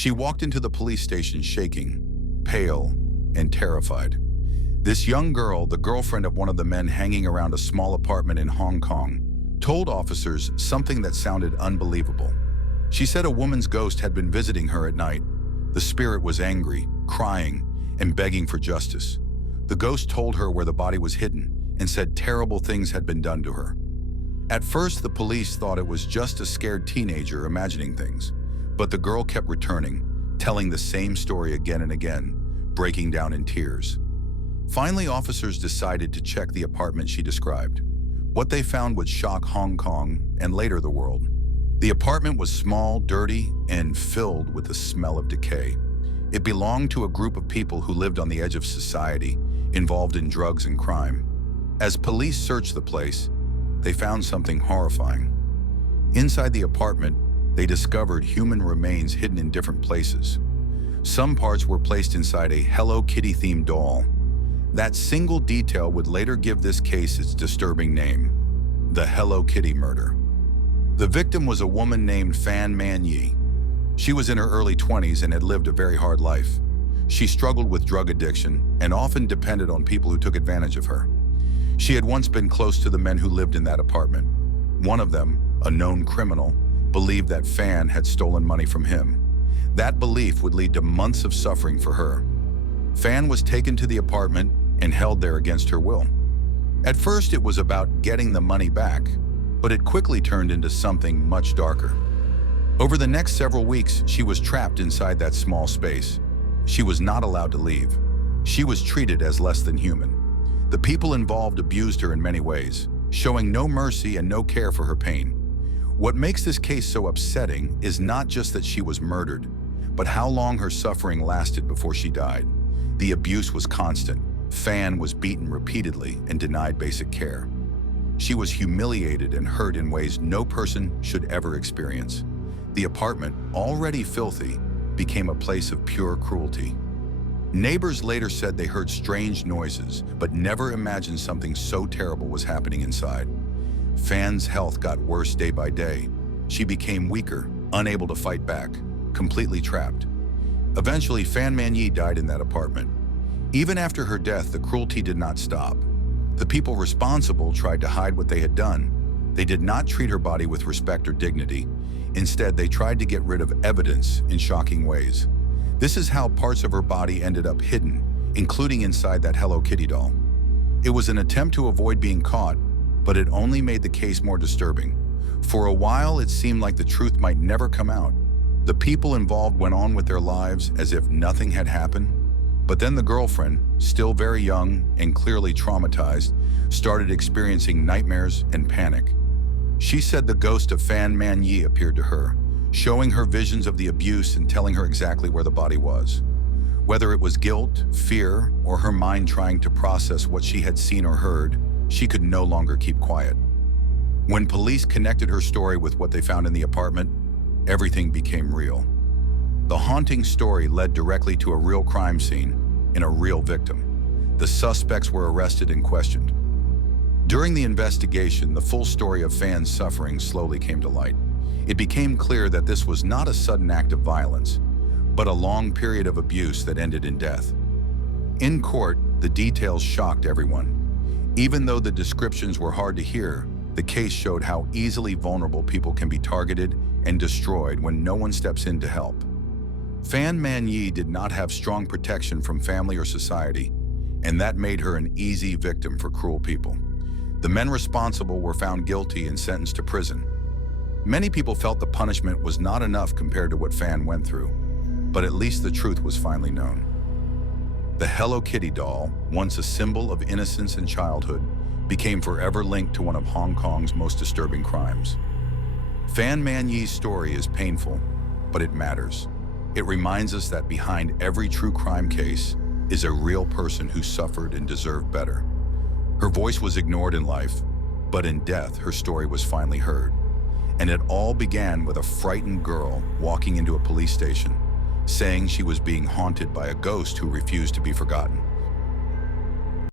She walked into the police station shaking, pale, and terrified. This young girl, the girlfriend of one of the men hanging around a small apartment in Hong Kong, told officers something that sounded unbelievable. She said a woman's ghost had been visiting her at night. The spirit was angry, crying, and begging for justice. The ghost told her where the body was hidden and said terrible things had been done to her. At first, the police thought it was just a scared teenager imagining things, but the girl kept returning, telling the same story again and again, breaking down in tears. Finally, officers decided to check the apartment she described. What they found would shock Hong Kong and later the world. The apartment was small, dirty, and filled with the smell of decay. It belonged to a group of people who lived on the edge of society, involved in drugs and crime. As police searched the place, they found something horrifying. Inside the apartment, they discovered human remains hidden in different places. Some parts were placed inside a Hello Kitty-themed doll. That single detail would later give this case its disturbing name, the Hello Kitty murder. The victim was a woman named Fan Man Yi. She was in her early 20s and had lived a very hard life. She struggled with drug addiction and often depended on people who took advantage of her. She had once been close to the men who lived in that apartment. One of them, a known criminal, believed that Fan had stolen money from him. That belief would lead to months of suffering for her. Fan was taken to the apartment and held there against her will. At first, it was about getting the money back, but it quickly turned into something much darker. Over the next several weeks, she was trapped inside that small space. She was not allowed to leave. She was treated as less than human. The people involved abused her in many ways, showing no mercy and no care for her pain. What makes this case so upsetting is not just that she was murdered, but how long her suffering lasted before she died. The abuse was constant. Fan was beaten repeatedly and denied basic care. She was humiliated and hurt in ways no person should ever experience. The apartment, already filthy, became a place of pure cruelty. Neighbors later said they heard strange noises, but never imagined something so terrible was happening inside. Fan's health got worse day by day. She became weaker, unable to fight back, completely trapped. Eventually, Fan Man Yi died in that apartment. Even after her death, the cruelty did not stop. The people responsible tried to hide what they had done. They did not treat her body with respect or dignity. Instead, they tried to get rid of evidence in shocking ways. This is how parts of her body ended up hidden, including inside that Hello Kitty doll. It was an attempt to avoid being caught, but it only made the case more disturbing. For a while, it seemed like the truth might never come out. The people involved went on with their lives as if nothing had happened. But then the girlfriend, still very young and clearly traumatized, started experiencing nightmares and panic. She said the ghost of Fan Man Yi appeared to her, showing her visions of the abuse and telling her exactly where the body was. Whether it was guilt, fear, or her mind trying to process what she had seen or heard, she could no longer keep quiet. When police connected her story with what they found in the apartment, everything became real. The haunting story led directly to a real crime scene and a real victim. The suspects were arrested and questioned. During the investigation, the full story of Fan's suffering slowly came to light. It became clear that this was not a sudden act of violence, but a long period of abuse that ended in death. In court, the details shocked everyone. Even though the descriptions were hard to hear, the case showed how easily vulnerable people can be targeted and destroyed when no one steps in to help. Fan Man Yi did not have strong protection from family or society, and that made her an easy victim for cruel people. The men responsible were found guilty and sentenced to prison. Many people felt the punishment was not enough compared to what Fan went through, but at least the truth was finally known. The Hello Kitty doll, once a symbol of innocence and childhood, became forever linked to one of Hong Kong's most disturbing crimes. Fan Man Yi's story is painful, but it matters. It reminds us that behind every true crime case is a real person who suffered and deserved better. Her voice was ignored in life, but in death, her story was finally heard. And it all began with a frightened girl walking into a police station, saying she was being haunted by a ghost who refused to be forgotten.